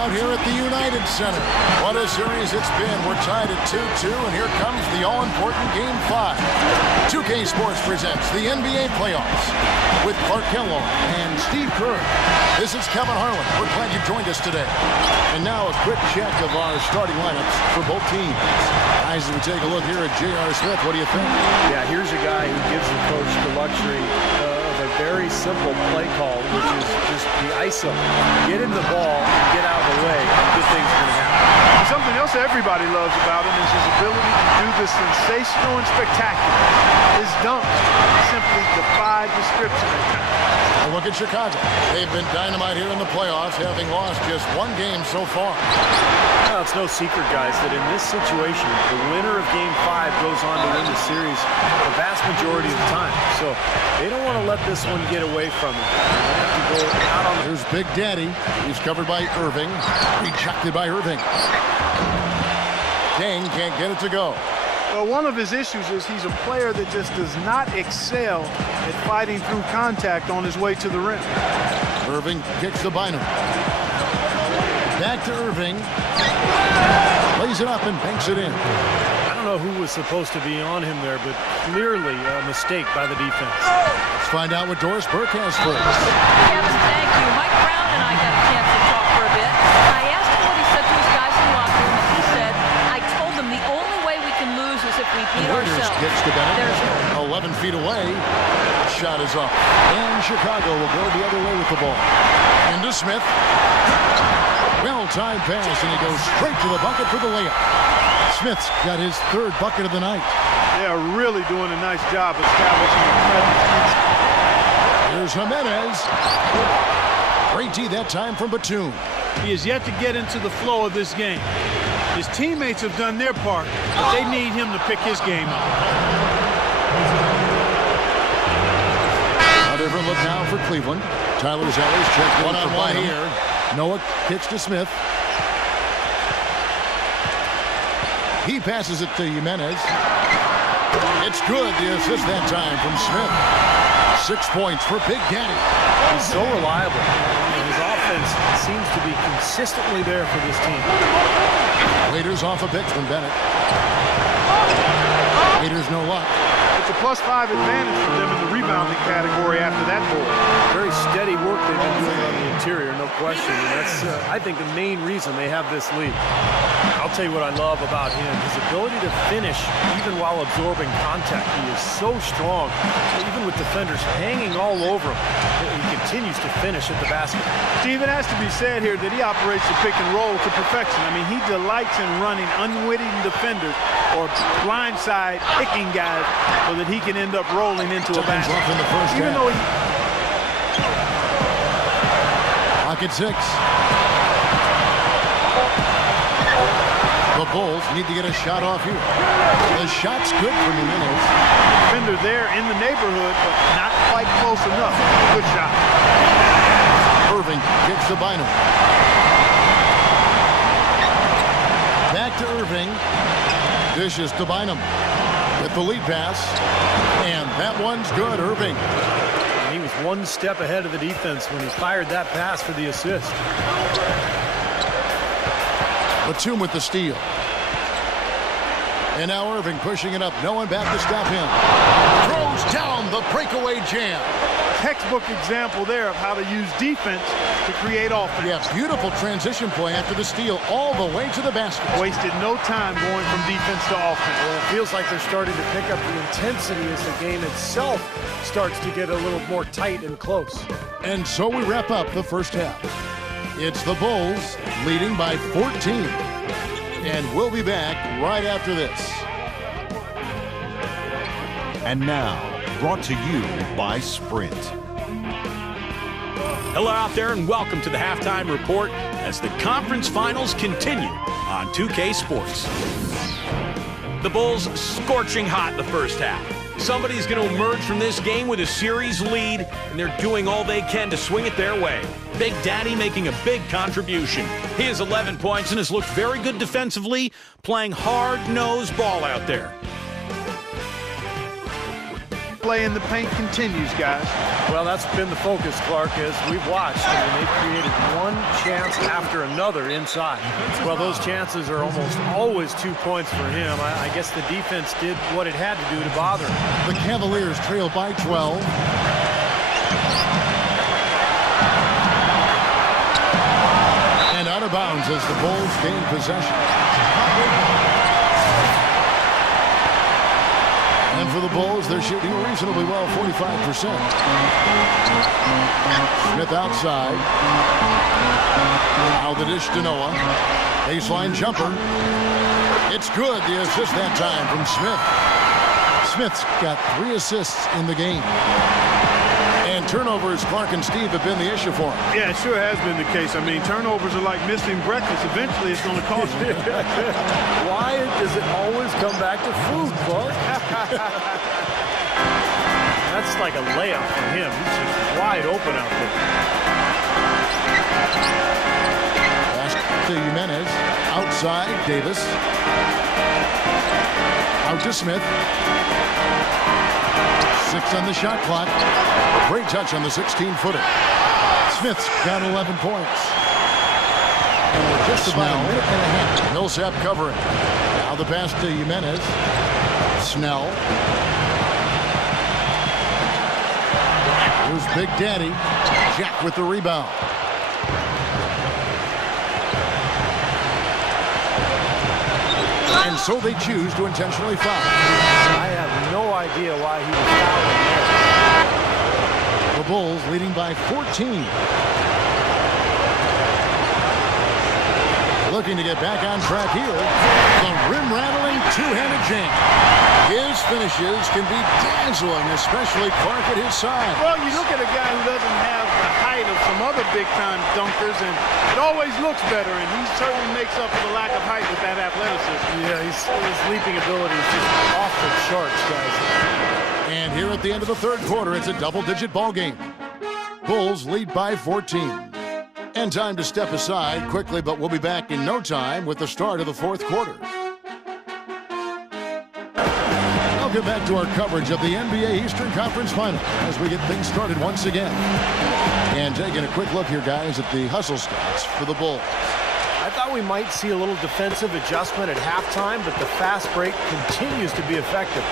out here at the United Center. What a series it's been. We're tied at 2-2, and here comes the all-important Game 5. 2K Sports presents the NBA playoffs with Clark Kellogg and Steve Kerr. This is Kevin Harlan. We're glad you joined us today. And now a quick check of our starting lineups for both teams. Guys, as we take a look here at J.R. Smith, what do you think? Yeah, here's a guy who gives the coach the luxury of a very simple play call, which is just the ISO. Get him the ball and get out of the way, and good things are going to happen. Something else everybody loves about him is his ability to do the sensational and spectacular. His dunks simply defy description at times. A look at Chicago. They've been dynamite here in the playoffs, having lost just one game so far. Well, it's no secret, guys, that in this situation, the winner of Game 5 goes on to win the series the vast majority of the time. So they don't want to let this one get away from them. They have to go out on. Here's Big Daddy. He's covered by Irving. Rejected by Irving. Dang can't get it to go. Well, one of his issues is he's a player that just does not excel at fighting through contact on his way to the rim. Irving kicks the Bynum. Back to Irving. Lays it up and banks it in. I don't know who was supposed to be on him there, but clearly a mistake by the defense. Let's find out what Doris Burke has for us. Cavz, thank you. Mike Brown and I got a chance to talk for a bit. I asked him what he said to his guys in the locker room, and he said, I told them the only way we can lose is if we beat ourselves. Gets to Bennett. 11 feet away. Shot is up. And Chicago will go the other way with the ball. Into Smith. Well-timed pass, and he goes straight to the bucket for the layup. Smith's got his third bucket of the night. They are really doing a nice job establishing a presence. Here's Jimenez. Great D that time from Batum. He has yet to get into the flow of this game. His teammates have done their part, but they need him to pick his game up. A different look now for Cleveland. Tyler Zeller's checked one-on-one here. Noah kicks to Smith. He passes it to Jimenez. It's good. The assist that time from Smith. 6 points for Big Daddy. He's so reliable. And his offense seems to be consistently there for this team. Waiters off a pick from Bennett. Waiters no luck. It's a +5 advantage for them in the rebounding category after that board. Very steady work they've been doing on the interior, no question. And that's, I think, the main reason they have this lead. I'll tell you what I love about him. His ability to finish even while absorbing contact. He is so strong. Even with defenders hanging all over him, he continues to finish at the basket. Steve, it has to be said here that he operates the pick and roll to perfection. I mean, he delights in running unwitting defenders or blindside picking guys so that he can end up rolling into a basket. In the first Even though he... Pocket 6. The Bulls need to get a shot off here. The shot's good for Jimenez. Defender there in the neighborhood, but not quite close enough. Good shot. Irving gets the Bynum. Back to Irving. Dishes to Bynum with the lead pass. And that one's good, Irving. And he was one step ahead of the defense when he fired that pass for the assist. Batum with the steal. And now Irving pushing it up. No one back to stop him. Throws down the breakaway jam. Textbook example there of how to use defense to create offense. Yeah, beautiful transition play after the steal all the way to the basket. Wasted no time going from defense to offense. Well, it feels like they're starting to pick up the intensity as the game itself starts to get a little more tight and close. And so we wrap up the first half. It's the Bulls leading by 14. And we'll be back right after this. And now, brought to you by Sprint. Hello out there and welcome to the halftime report as the conference finals continue on 2K Sports. The Bulls scorching hot in the first half. Somebody's going to emerge from this game with a series lead, and they're doing all they can to swing it their way. Big Daddy making a big contribution. He has 11 points and has looked very good defensively, playing hard-nosed ball out there. play in the paint continues, guys. Well, that's been the focus, Clark, as we've watched. I mean, they've created one chance after another inside. Well, those chances are almost always 2 points for him. I guess the defense did what it had to do to bother him. The Cavaliers trail by 12. And out of bounds as the Bulls gain possession. And for the Bulls, they're shooting reasonably well, 45%. Smith outside. Now the dish to Noah. Baseline jumper. It's good. The assist that time from Smith. Smith's got 3 assists in the game. And turnovers, Clark and Steve, have been the issue for him. Yeah, it sure has been the case. I mean, turnovers are like missing breakfast. Eventually, it's going to cost you. Why does it always come back to food, Clark? That's like a layup for him. He's just wide open out there. Pass to Jimenez. Outside, Davis. Out to Smith. 6 on the shot clock. Great touch on the 16-footer. Smith's got 11 points. And we're just about a minute and a half. Millsap covering. Now the pass to Jimenez. Snell. Here's Big Daddy. Jack with the rebound. And so they choose to intentionally foul. I have no idea why he was fouling there. The Bulls leading by 14. Looking to get back on track here. The rim-rattling two-handed jam. His finishes can be dazzling, especially Clark at his side. Well, you look at a guy who doesn't have the height of some other big-time dunkers, and it always looks better, and he certainly makes up for the lack of height with that athleticism. Yeah, his leaping ability is just off the charts, guys. And here at the end of the third quarter, it's a double-digit ball game. Bulls lead by 14. And time to step aside quickly, but we'll be back in no time with the start of the fourth quarter. I'll get back to our coverage of the NBA Eastern Conference Final as we get things started once again. And taking a quick look here, guys, at the hustle stats for the Bulls. I thought we might see a little defensive adjustment at halftime, but the fast break continues to be effective.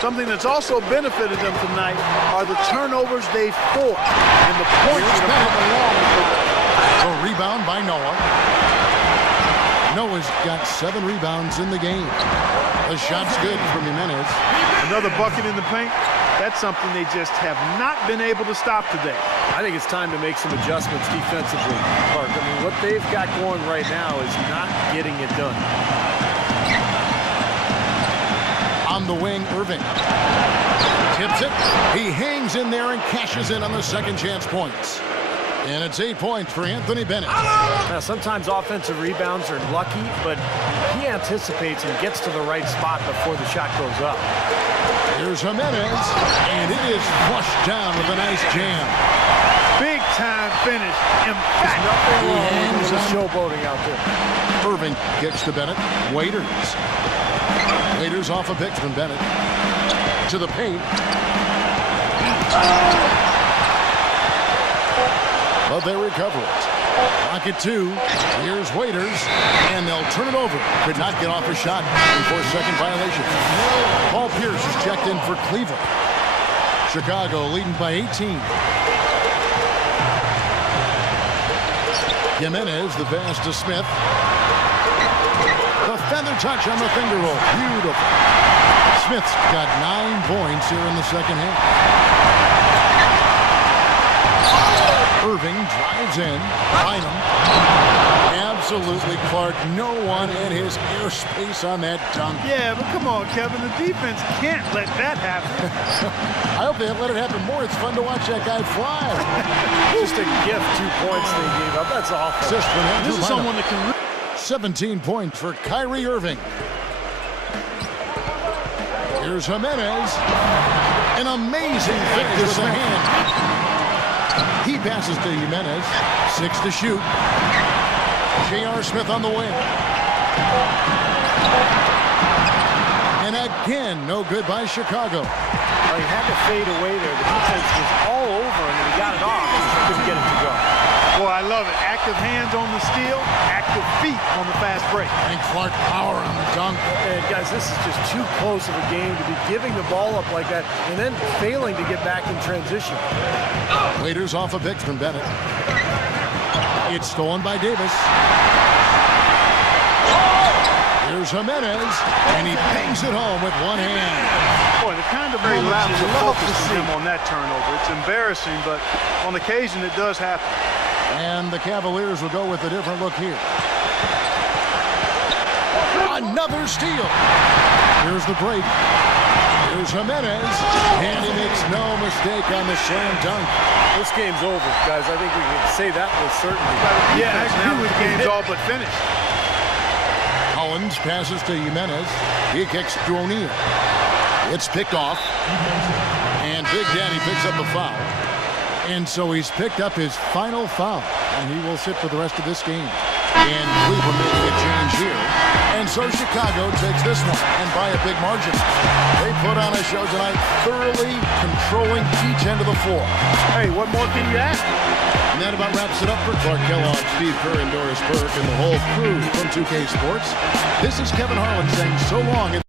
Something that's also benefited them tonight are the turnovers they've forced and the points that have come along with it. A rebound by Noah. Noah's got 7 rebounds in the game. The shot's good from Jimenez. Another bucket in the paint. That's something they just have not been able to stop today. I think it's time to make some adjustments defensively, Clark. I mean, what they've got going right now is not getting it done. On the wing, Irving. Tips it. He hangs in there and cashes in on the second chance points. And it's 8 points for Anthony Bennett. Now, sometimes offensive rebounds are lucky, but he anticipates and gets to the right spot before the shot goes up. Here's Jimenez, and it is flushed down with a nice jam. Big time finish. There's nothing wrong with showboating out there. Irving gets to Bennett. Waiters. Waiters off a pick from Bennett. To the paint. But they recover it. Pocket 2. Here's Waiters. And they'll turn it over. Could not get off a shot before second violation. Paul Pierce is checked in for Cleveland. Chicago leading by 18. Jimenez, the pass to Smith. The feather touch on the finger roll. Beautiful. Smith's got 9 points here in the second half. Irving drives in. Bynum. Absolutely, Clark. No one in his airspace on that dunk. Yeah, but come on, Kevin. The defense can't let that happen. I hope they let it happen more. It's fun to watch that guy fly. Just a gift, 2 points they gave up. That's awful. Assist for him. This is someone that can... 17 points for Kyrie Irving. Here's Jimenez. An amazing finish with a hand. He passes to Jimenez. 6 to shoot. J.R. Smith on the wing. And again, no good by Chicago. Well, he had to fade away there. The defense was all over him, and he got it off. Just couldn't get it to go. Boy, I love it. Active hands on the steal, active feet on the fast break. And Clark power on the dunk. And guys, this is just too close of a game to be giving the ball up like that and then failing to get back in transition. Waiters off a pick from Bennett. It's stolen by Davis. Here's Jimenez, and he bangs it home with one hand. Boy, the kind of moments you love to see him on that turnover. It's embarrassing, but on occasion it does happen. And the Cavaliers will go with a different look here. Another steal. Here's the break. Here's Jimenez, and he makes no mistake on the slam dunk. This game's over, guys. I think we can say that with certainty. Yeah, I agree with game's all but finished. Collins passes to Jimenez. He kicks to O'Neal. It's picked off. And Big Daddy picks up the foul. And so he's picked up his final foul. And he will sit for the rest of this game. And Cleveland making a change here. And so Chicago takes this one, and by a big margin. They put on a show tonight, thoroughly controlling each end of the floor. Hey, what more can you ask? And that about wraps it up for Clark Kellogg, Steve Kerr, and Doris Burke, and the whole crew from 2K Sports. This is Kevin Harlan saying so long.